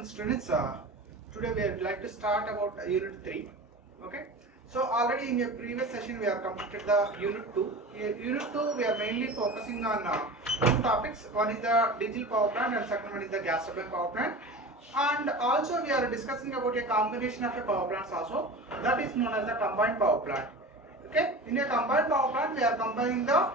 morning students. Today we would like to start about unit 3. Okay, so already in a previous session we have completed the unit 2. In unit 2 we are mainly focusing on two topics. One is the diesel power plant and second one is the gas turbine power plant. And also we are discussing about a combination of a power plants also, that is known as the combined power plant. Okay, in a combined power plant we are combining the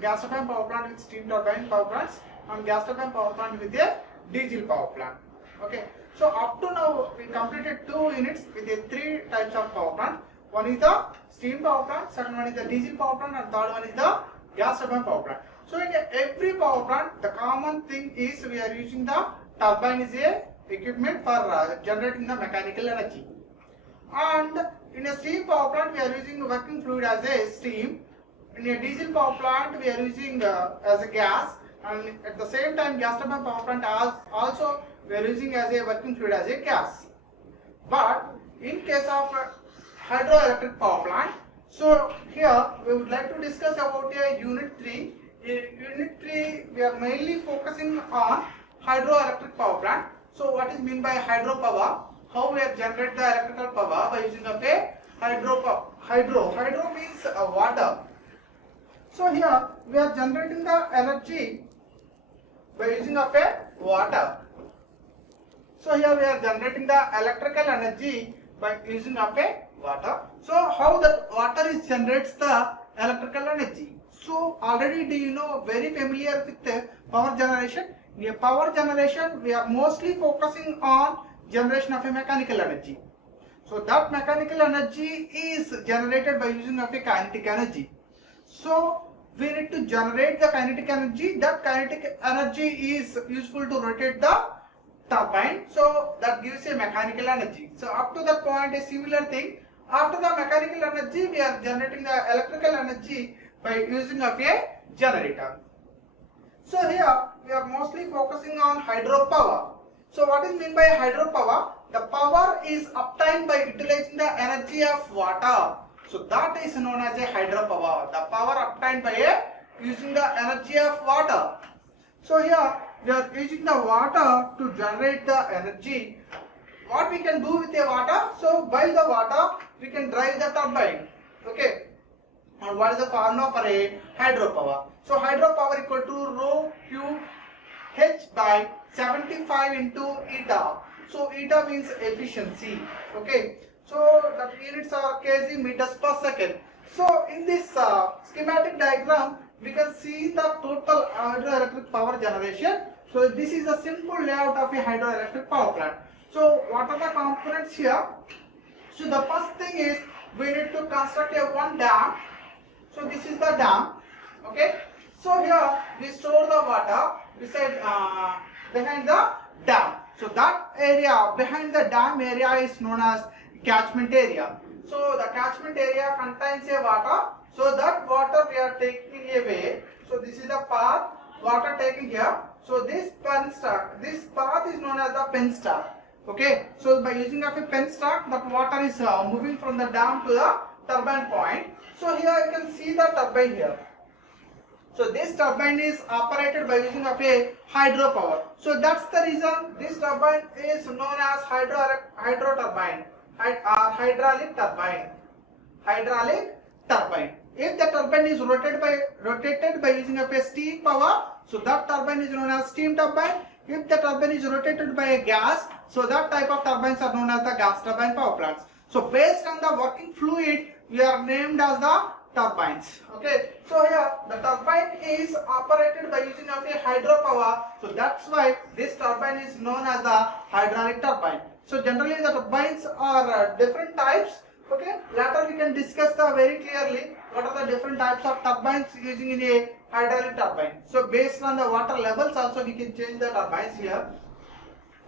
gas turbine power plant with steam turbine power plants and gas turbine power plant with a diesel power plant. Okay, so up to now we completed 2 units with the 3 types of power plant. One is the steam power plant, second one is the diesel power plant, and third one is the gas turbine power plant. So in every power plant, the common thing is we are using the turbine is a equipment for generating the mechanical energy. And in a steam power plant, we are using working fluid as a steam. In a diesel power plant, we are using as a gas, and at the same time, gas turbine power plant also we are using as a working fluid as a gas. But in case of hydroelectric power plant, so here we would like to discuss about a unit 3. In unit 3, we are mainly focusing on hydroelectric power plant. So what is mean by hydropower? How we have generate the electrical power by using of a hydro. Hydro means water. So here we are generating the energy by using of a water. So here we are generating the electrical energy by using of a water. So how that water is generates the electrical energy? So already do you know very familiar with power generation? In a power generation we are mostly focusing on generation of a mechanical energy. So that mechanical energy is generated by using of a kinetic energy. So we need to generate the kinetic energy. That kinetic energy is useful to rotate the turbine. So that gives a mechanical energy. So up to that point a similar thing. After the mechanical energy we are generating the electrical energy by using of a generator. So here we are mostly focusing on hydropower. So what is meant by hydropower? The power is obtained by utilizing the energy of water. So that is known as a hydropower. The power obtained by using the energy of water. So here we are using the water to generate the energy. What we can do with the water? So by the water we can drive the turbine. Okay. And what is the formula for a hydropower? So hydropower equal to rho Q H by 75 into eta. So eta means efficiency. Okay. So the units are kg meters per second. So in this schematic diagram we can see the total hydroelectric power generation. So this is a simple layout of a hydroelectric power plant. So what are the components here? So the first thing is we need to construct a one dam. So this is the dam. Okay. So here we store the water beside behind the dam. So that area behind the dam area is known as catchment area. So the catchment area contains a water. So that water we are taking away. So this is the path water taken here. So this penstock, this path is known as the penstock. Okay. So by using of a penstock, that water is moving from the dam to the turbine point. So here you can see the turbine here. So this turbine is operated by using of a hydropower. So that's the reason this turbine is known as hydro turbine or hydraulic turbine. Hydraulic turbine. If the turbine is rotated by using of a steam power, so that turbine is known as steam turbine. If the turbine is rotated by a gas, so that type of turbines are known as the gas turbine power plants. So based on the working fluid, we are named as the turbines. Okay. So here the turbine is operated by using of a hydropower. So that's why this turbine is known as the hydraulic turbine. So generally the turbines are different types. Okay. Later we can discuss the very clearly what are the different types of turbines using in a hydraulic turbine. So based on the water levels also we can change the turbines here.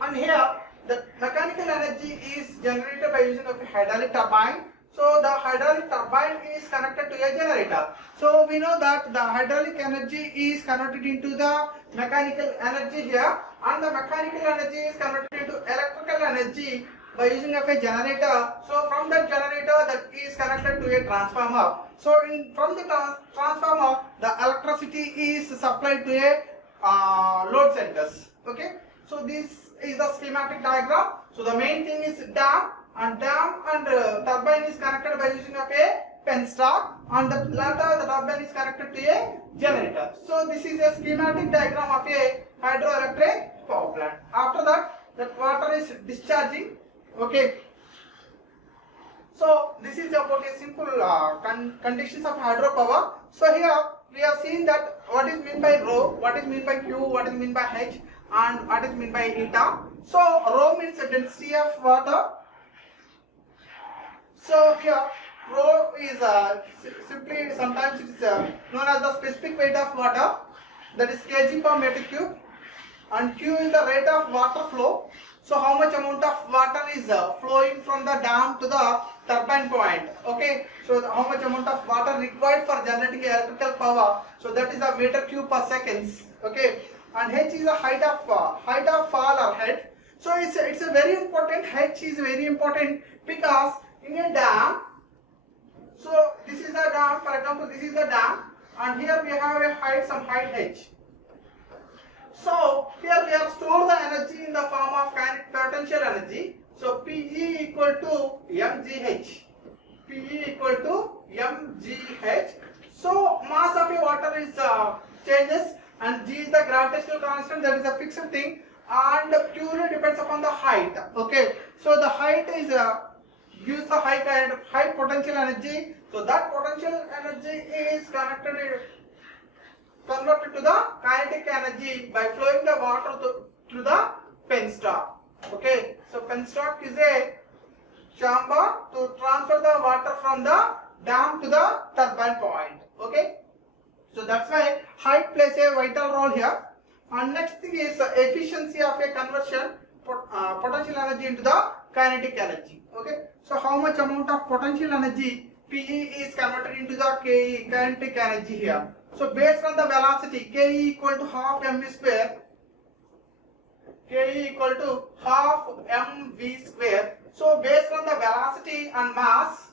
And here the mechanical energy is generated by using of a hydraulic turbine. So the hydraulic turbine is connected to a generator. So we know that the hydraulic energy is converted into the mechanical energy here, and the mechanical energy is converted into electrical energy by using of a generator. So from that generator that is connected to a transformer. So from the transformer the electricity is supplied to a load centers. Okay. So this is the schematic diagram. So the main thing is dam and turbine is connected by using of a penstock, and the latter the turbine is connected to a generator. So this is a schematic diagram of a hydroelectric power plant. After that water is discharging. Okay. So this is about a simple conditions of hydropower. So here we have seen that what is meant by rho, what is meant by q, what is meant by h, and what is meant by eta. So rho means the density of water. So here rho is simply sometimes it is known as the specific weight of water, that is kg per meter cube, and q is the rate of water flow. So how much amount of water is flowing from the dam to the turbine point. Okay, so how much amount of water required for generating electrical power. So that is the meter cube per seconds. Okay, and h is the height of fall or head. So it's a very important. H is very important because in a dam. So this is the dam. For example, this is the dam, and here we have a height, some height h. So here we have stored the energy in the form of kinetic potential energy. So Pg equal to mgh. Pg equal to mgh. So mass of a water is changes, and g is the gravitational constant, that is a fixed thing, and purely depends upon the height. Okay, so the height is gives the high potential energy. So that potential energy is converted to the kinetic energy by flowing the water through the penstock. Okay, so penstock is a chamber to transfer the water from the dam to the turbine point. Okay, so that's why height plays a vital role here. And next thing is efficiency of a conversion potential energy into the kinetic energy. Okay, so how much amount of potential energy PE is converted into the KE, kinetic energy here. So based on the velocity, KE equal to half mv square. KE equal to half mv square. So based on the velocity and mass,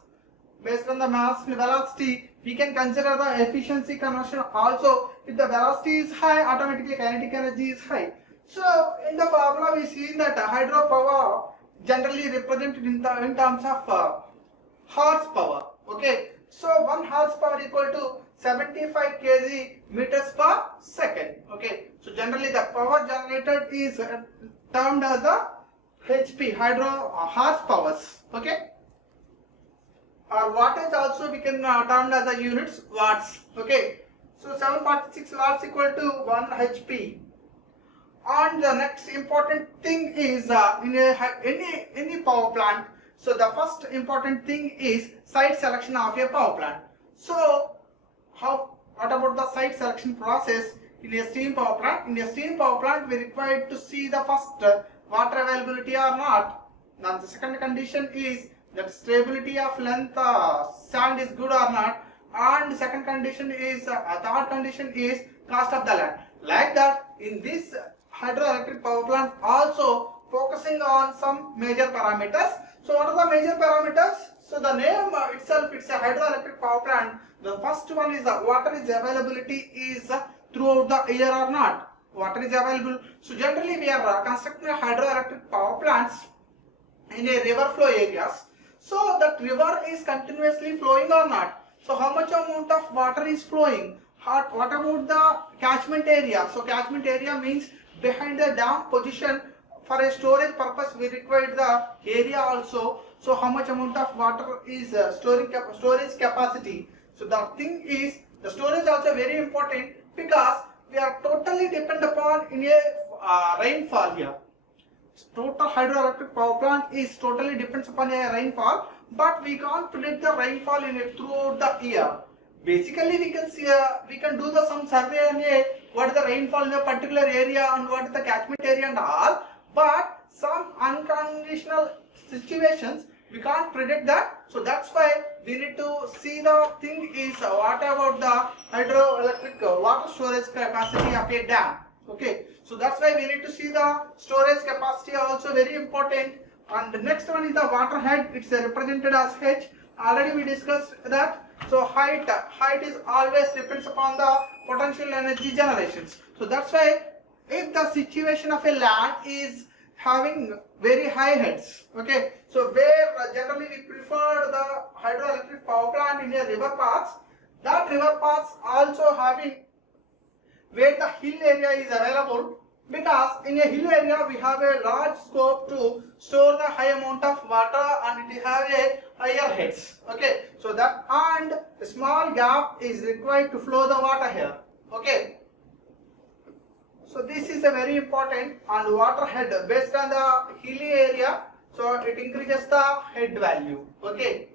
velocity, we can consider the efficiency conversion also. If the velocity is high, automatically kinetic energy is high. So in the formula we see that hydropower generally represented in terms of horsepower. Okay, so 1 horsepower equal to 75 kg meters per second. Okay, so generally the power generated is termed as the HP, hydro horsepowers. Okay, or wattage also we can term as the units, watts. Okay, so 746 watts equal to 1 HP. And the next important thing is in any power plant. So the first important thing is site selection of a power plant. So what about the site selection process in a steam power plant? In a steam power plant, we require to see the first water availability or not. Now the second condition is that stability of length sand is good or not. And second condition is third condition is cost of the land. Like that, in this hydroelectric power plant also focusing on some major parameters. So what are the major parameters? So the name itself, it's a hydroelectric power plant. The first one is the water is availability is throughout the year or not. Water is available. So generally we are constructing hydroelectric power plants in a river flow areas. So that river is continuously flowing or not. So how much amount of water is flowing? What about the catchment area? So catchment area means behind the dam position. For a storage purpose, we require the area also. So how much amount of water is storage capacity? So the thing is, the storage also very important because we are totally dependent upon in a rainfall here. Total hydroelectric power plant is totally depends upon a rainfall, but we can't predict the rainfall in it throughout the year. Basically, we can see we can do some survey on what is the rainfall in a particular area and what is the catchment area and all. But some unconditional situations we can't predict that. So that's why we need to see the thing is what about the hydroelectric water storage capacity of a dam. Okay, so that's why we need to see the storage capacity also very important. And the next one is the water head. It's represented as H. Already we discussed that. So height is always depends upon the potential energy generations. So that's why if the situation of a land is having very high heads. Okay, so where generally we prefer the hydroelectric power plant in a river paths, that river paths also having where the hill area is available, because in a hill area we have a large scope to store the high amount of water and it have a higher heads. Okay, so that and a small gap is required to flow the water here. Okay, so this is a very important, and water head based on the hilly area, so it increases the head value. Okay,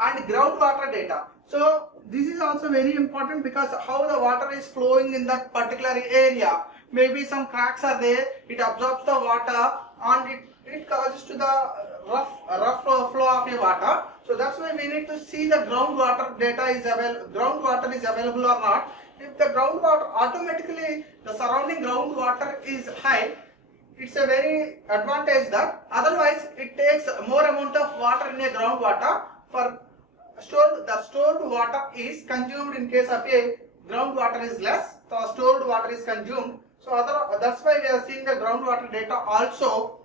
and groundwater data. So this is also very important because how the water is flowing in that particular area. Maybe some cracks are there, it absorbs the water and it causes to the rough flow of the water. So that's why we need to see the groundwater data is groundwater is available or not. If the groundwater automatically the surrounding groundwater is high, it's a very advantage that. Otherwise it takes more amount of water in a groundwater for the stored water is consumed. In case of a groundwater is less, the stored water is consumed. So that's why we are seeing the groundwater data also.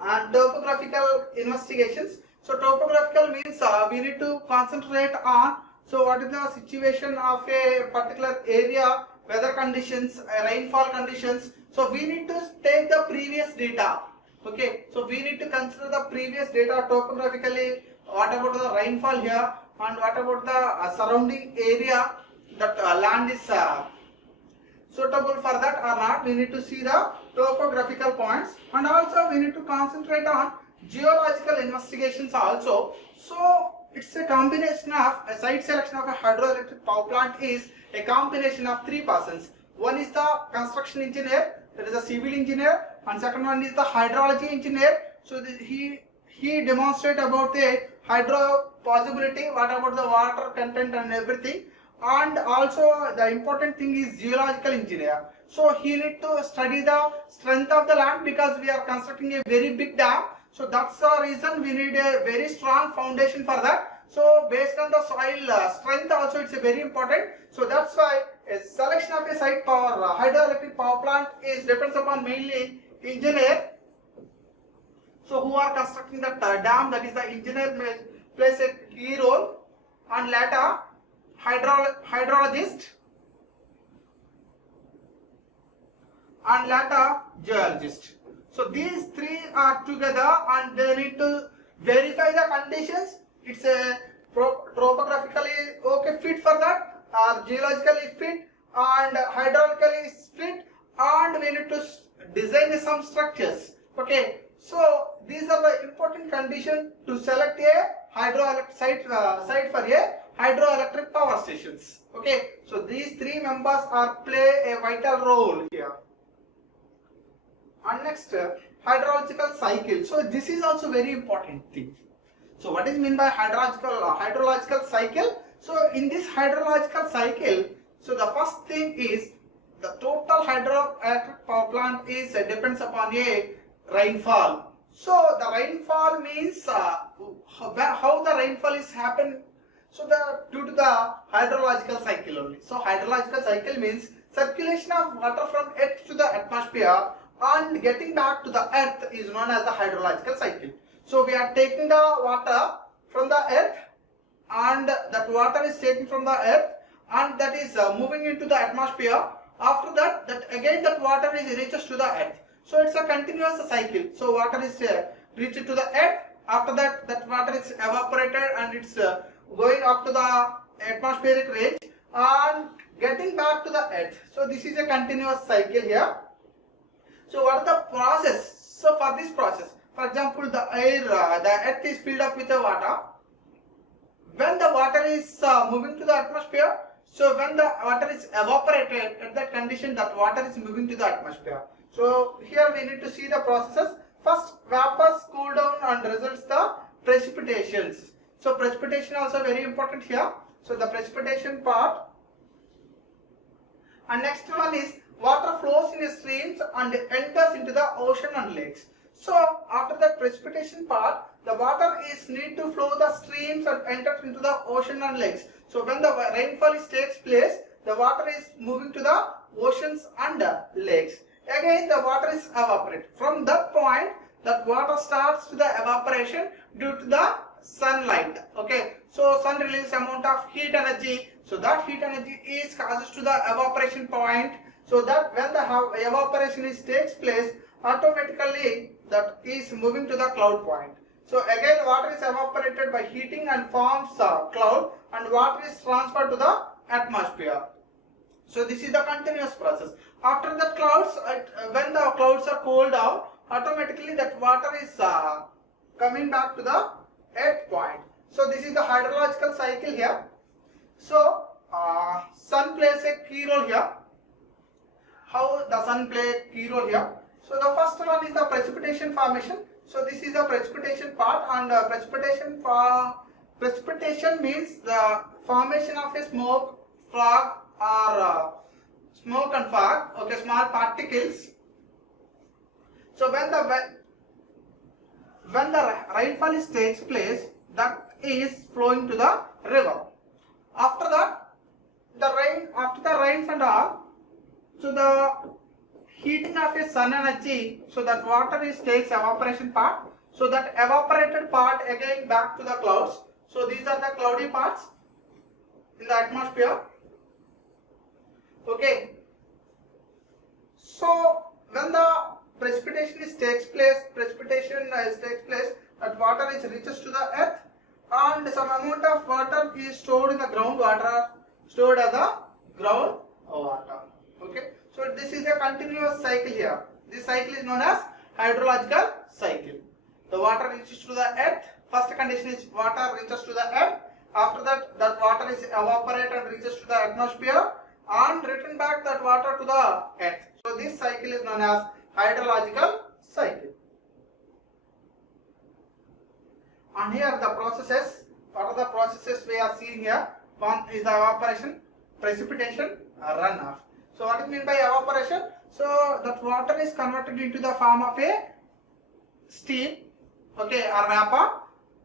And topographical investigations. So topographical means we need to concentrate on, so what is the situation of a particular area, weather conditions, rainfall conditions. So we need to take the previous data. Okay, so we need to consider the previous data topographically. What about the rainfall here, and what about the surrounding area, that land is suitable for that or not. We need to see the topographical points, and also we need to concentrate on geological investigations also. So it's a combination of a site selection of a hydroelectric power plant is a combination of three persons. One is the construction engineer, that is a civil engineer, and second one is the hydrology engineer. So he demonstrate about the hydro possibility, what about the water content and everything. And also the important thing is geological engineer. So he need to study the strength of the land, because we are constructing a very big dam. So that's the reason we need a very strong foundation for that. So based on the soil strength also, it's a very important. So that's why a selection of a site for hydroelectric power plant is depends upon mainly engineer. So who are constructing the dam, that is the engineer plays a key role, and later hydrologist, and later geologist. So these three are together and they need to verify the conditions. It's a topographically okay fit for that, or geologically fit and hydraulically fit, and we need to design some structures. Okay, so these are the important conditions to select a hydroelectric site for a hydroelectric power stations. Okay, so these three members are play a vital role here. And next, hydrological cycle. So this is also very important thing. So what is meant by hydrological cycle? So in this hydrological cycle, so the first thing is the total hydroelectric power plant is depends upon a rainfall. So the rainfall means how the rainfall is happen. So due to the hydrological cycle only. So hydrological cycle means circulation of water from earth to the atmosphere and getting back to the earth is known as the hydrological cycle. So we are taking the water from the earth, and that water is taken from the earth and that is moving into the atmosphere. After that, again that water is reaches to the earth. So it's a continuous cycle. So water is reached to the earth. After that, that water is evaporated and it's going up to the atmospheric range and getting back to the earth. So this is a continuous cycle here. So what is the process? So for this process, for example, the earth is filled up with the water. When the water is moving to the atmosphere, so when the water is evaporated, at that condition that water is moving to the atmosphere. So here we need to see the processes. First, vapors cool down and results the precipitations. So precipitation also very important here. So the precipitation part. And next one is water flows in streams and enters into the ocean and lakes. So after the precipitation part, the water is need to flow the streams and enters into the ocean and lakes. So when the rainfall takes place, the water is moving to the oceans and lakes. again the water is evaporated. From that point, that water starts to the evaporation due to the sunlight. Okay, so sun releases amount of heat energy, so that heat energy is causes to the evaporation point, so that when the evaporation takes place, automatically that is moving to the cloud point. So again water is evaporated by heating and forms a cloud, and water is transferred to the atmosphere. So this is the continuous process. After the clouds, when the clouds are cooled down, automatically that water is coming back to the earth point. So this is the hydrological cycle here. So sun plays a key role here. How the sun plays a key role here? So the first one is the precipitation formation. So this is the precipitation part, and precipitation means the formation of a smoke, fog, or smoke and fog. Okay, small particles. So when the rainfall takes place, that is flowing to the river. After that, after the rains and all, so the heating of a sun energy, so that water takes evaporation part. So that evaporated part again back to the clouds. So these are the cloudy parts in the atmosphere. Okay. So when the precipitation takes place, that water reaches to the earth, and some amount of water is stored in the groundwater, stored as the ground water. Okay. So this is a continuous cycle here. This cycle is known as hydrological cycle. The water reaches to the earth. First condition is water reaches to the earth. After that, that water is evaporated and reaches to the atmosphere, and return back that water to the earth. So this cycle is known as hydrological cycle. And here the processes. What are the processes we are seeing here? One is the evaporation, precipitation, runoff. So what is meant by evaporation? So that water is converted into the form of a steam, okay, or vapor.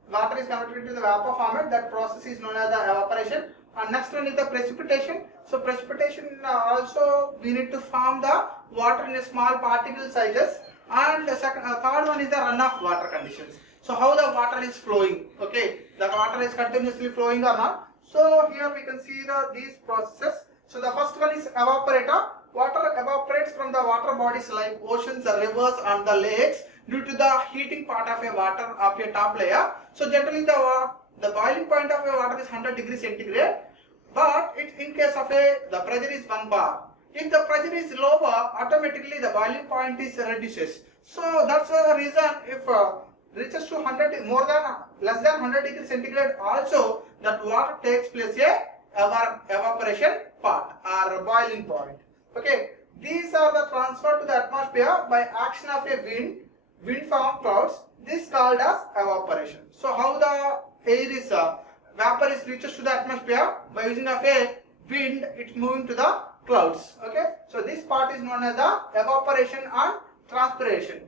Water is converted into the vapor format. That process is known as the evaporation. And next one is the precipitation. So precipitation also we need to form the water in a small particle sizes. And the third one is the runoff water conditions. So how the water is flowing? Okay, the water is continuously flowing or not? So here we can see these processes. So the first one is evaporator. Water evaporates from the water bodies like oceans, rivers, and the lakes due to the heating part of a water of a top layer. So generally the boiling point of a water is 100 degrees centigrade, but in case of the pressure is 1 bar. If the pressure is lower, automatically the boiling point is reduces. So that's the reason if reaches to less than 100 degrees centigrade, also that water takes place a evaporation part or boiling point. Okay, these are the transfer to the atmosphere by action of a wind form clouds. This is called as evaporation. So how the air is vapor is reaches to the atmosphere by using of a wind, it's moving to the clouds. Okay, so this part is known as the evaporation and transpiration.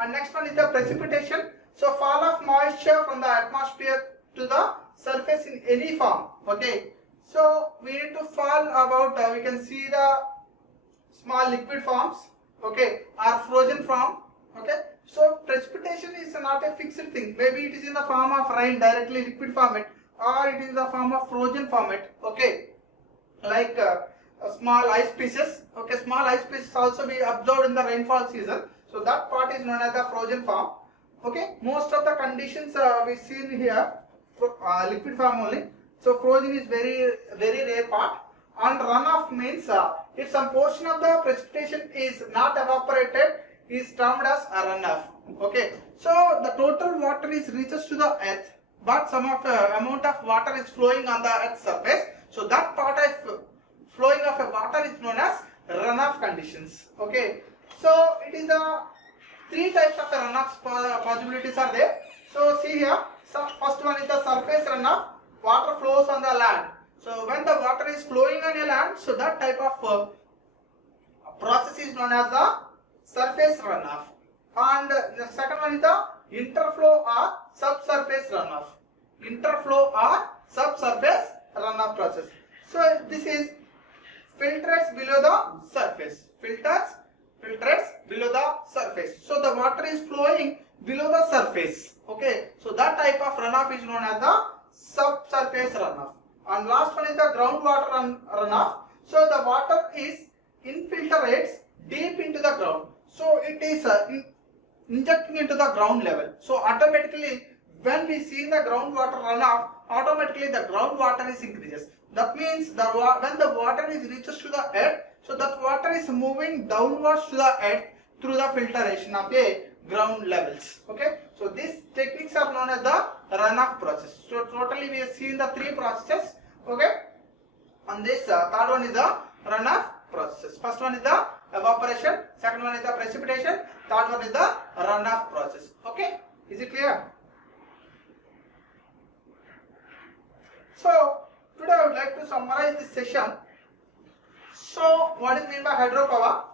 And next one is the precipitation. So fall of moisture from the atmosphere to the surface in any form. Okay, so we need to fall about we can see the small liquid forms, okay, or frozen form. Okay, so precipitation is not a fixed thing. Maybe it is in the form of rain, directly liquid format, or it is in the form of frozen format. Okay, like small ice pieces. Okay, small ice pieces also be absorbed in the rainfall season. So that part is known as the frozen form. Okay, most of the conditions we see here liquid form only. So frozen is very rare part. And runoff means if some portion of the precipitation is not evaporated, is termed as a runoff. Okay, so the total water is reaches to the earth, but some of amount of water is flowing on the earth's surface. So that part of flowing of a water is known as runoff conditions. Okay, so it is the three types of runoff possibilities are there. So see here, so first one is the surface runoff. Water flows on the land. So when the water is flowing on a land, so that type of process is known as the surface runoff. And the second one is the interflow or subsurface runoff. Interflow or subsurface runoff process. So this is filtrates below the surface. filtrates below the surface. So the water is flowing below the surface. Okay, so that type of runoff is known as the subsurface runoff. And last one is the groundwater runoff. So the water is infiltrates deep into the ground. So it is injecting into the ground level. So automatically when we see the groundwater runoff, automatically the groundwater is increases. That means when the water is reaches to the earth, so that water is moving downwards to the earth through the filtration of a ground levels. Okay, so these techniques are known as the runoff process. So totally we have seen the three processes. Okay, on this third one is the runoff process. First one is the evaporation, second one is the precipitation, third one is the runoff process. Okay, is it clear? So today I would like to summarize this session. So what is meant by hydropower?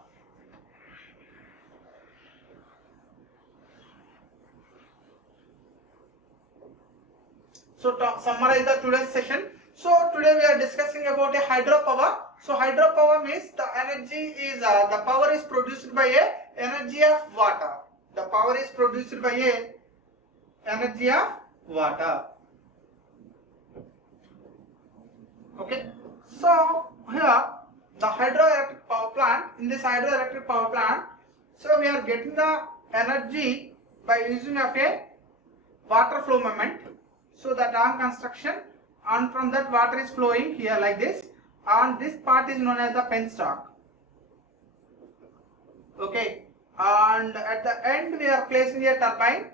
So to summarize the today's session. So today we are discussing about a hydropower. So hydropower means the energy is the power is produced by a energy of water. The power is produced by a energy of water. Okay. So here the hydroelectric power plant, in this hydroelectric power plant, so we are getting the energy by using of a water flow moment. So the dam construction, and from that water is flowing here like this, and this part is known as the penstock. Okay, and at the end we are placing a turbine.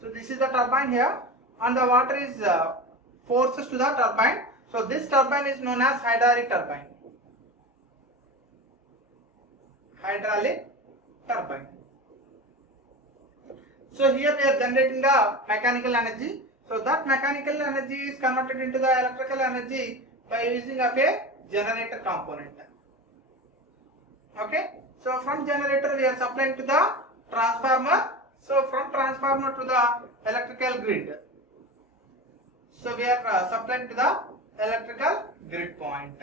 So this is the turbine here, and the water is forces to the turbine. So this turbine is known as hydraulic turbine. Hydraulic turbine. So here we are generating the mechanical energy. So that mechanical energy is converted into the electrical energy by using of a generator component. Okay. So from generator we are supplying to the transformer. So from transformer to the electrical grid. So we are supplying to the electrical grid point.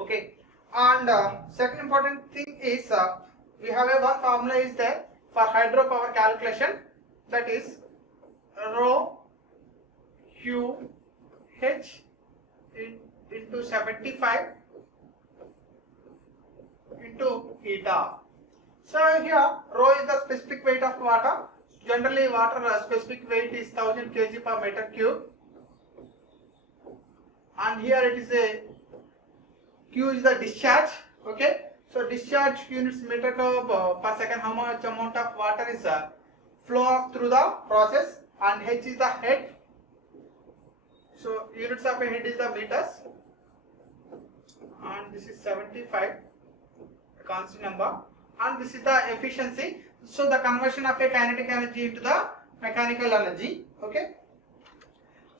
Okay. And second important thing is we have a one formula is there for hydropower calculation, that is rho Q H into 75 into eta. So here rho is the specific weight of water. Generally water specific weight is 1000 kg per meter cube, and here it is a Q is the discharge. Okay, so discharge units meter cube per second, how much amount of water is flow through the process, and H is the head. So units of a head is the meters, and this is 75, a constant number, and this is the efficiency. So the conversion of a kinetic energy into the mechanical energy. Okay.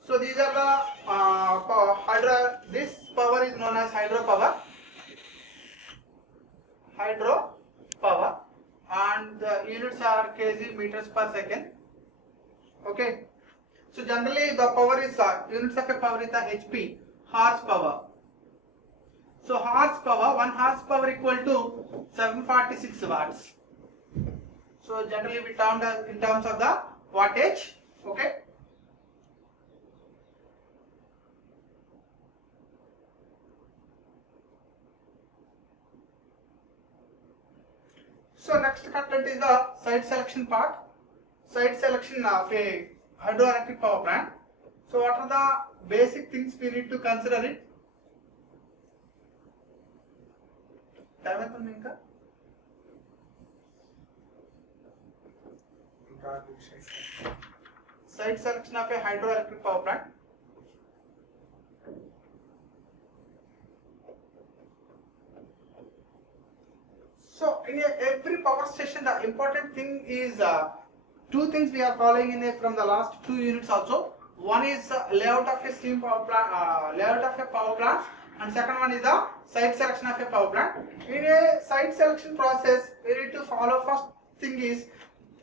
So these are the this power is known as hydropower. Hydropower, and the units are kg meters per second. Okay. So generally the power is units of a power is the HP, horsepower. So horsepower, 1 horsepower equal to 746 watts. So generally we termed as in terms of the wattage. Okay. So next content is the site selection part. Site selection of a hydroelectric power plant. So what are the basic things we need to consider it? Site selection of a hydroelectric power plant. So in every power station, the important thing is two things we are following in from the last 2 units also. One is layout of a steam power plant, layout of a power plant, and second one is the site selection of a power plant. In a site selection process, we need to follow. First thing is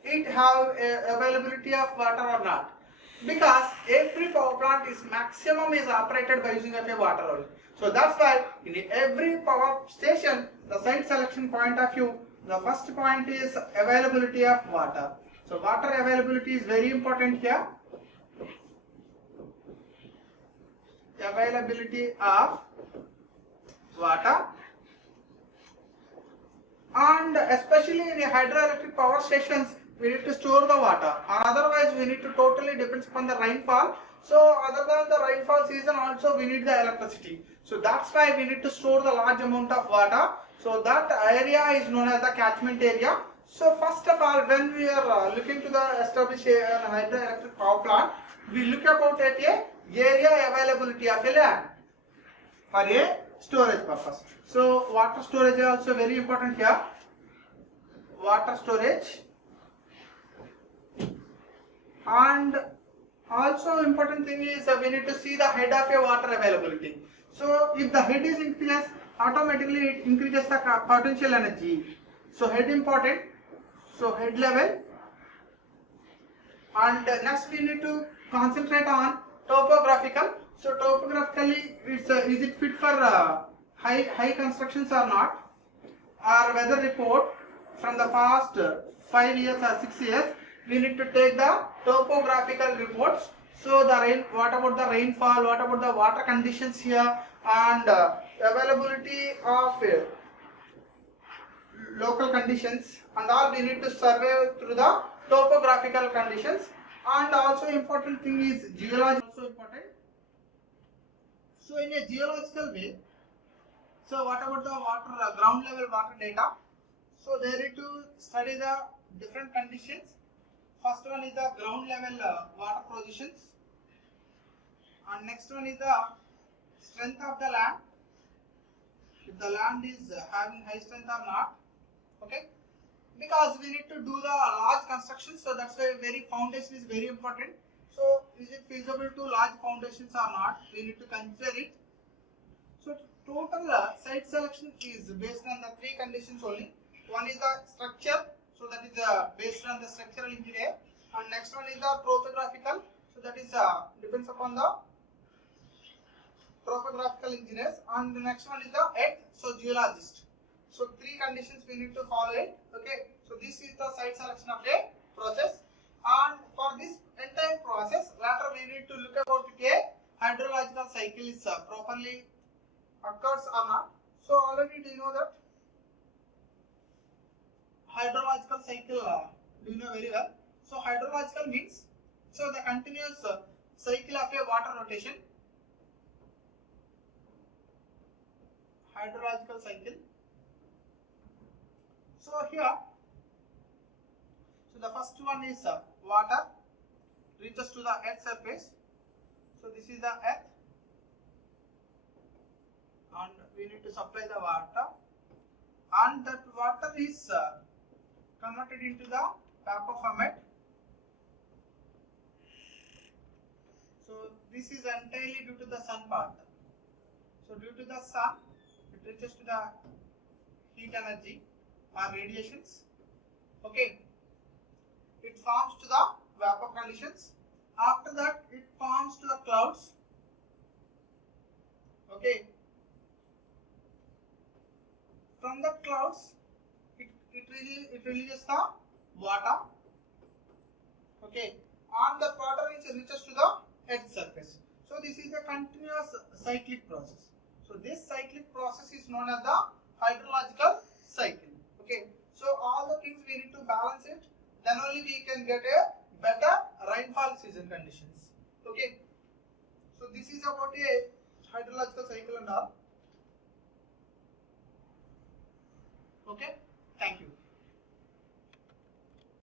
it have a availability of water or not. because every power plant is maximum is operated by using of a water only. So that's why in every power station, the site selection point of view, the first point is availability of water. So water availability is very important here. Availability of water, and especially in hydroelectric power stations, we need to store the water, or otherwise we need to totally depends upon the rainfall. So other than the rainfall season also we need the electricity. So that's why we need to store the large amount of water. So that area is known as the catchment area. So first of all, when we are looking to the establish a hydroelectric power plant, we look about at a area availability of a land for a storage purpose. So water storage is also very important here. Water storage, and also important thing is we need to see the head of a water availability. So if the head is increased, automatically it increases the potential energy. So head important. So head level, and next we need to concentrate on topographical. So topographically, it's is it fit for high constructions or not, or weather report from the past 5 years or 6 years. We need to take the topographical reports. So the rain, what about the rainfall, what about the water conditions here, and availability of local conditions, and all we need to survey through the topographical conditions. And also important thing is geology also important. So in a geological way, so what about the water ground level water data? So they need to study the different conditions. First one is the ground level water positions, and next one is the strength of the land, if the land is having high strength or not. Okay, because we need to do the large construction, so that's why very foundation is very important. So is it feasible to large foundations or not, we need to consider it. So total site selection is based on the three conditions only. One is the structure, so that is based on the structural engineer, and next one is the topographical, so that is depends upon the topographical engineers, and the next one is the earth, so geologist. So three conditions we need to follow it. Okay, so this is the site selection of a process, and for this entire process later we need to look about it, a hydrological cycle is properly occurs or not. So already do you know that hydrological cycle, do you know very well. So hydrological means, so the continuous cycle of a water rotation, hydrological cycle. So here, so the first one is water reaches to the earth surface. So this is the earth, and we need to supply the water, and that water is converted into the vapor format. So this is entirely due to the sun part. So due to the sun, it reaches to the heat energy or radiations. Okay, it forms to the vapor conditions. After that, it forms to the clouds. Okay, from the clouds, it releases the water. Okay, and the water reaches to the earth surface. So this is a continuous cyclic process. So this cyclic process is known as the hydrological cycle. Okay, so all the things we need to balance it, then only we can get a better rainfall season conditions. Okay, so this is about a hydrological cycle and all.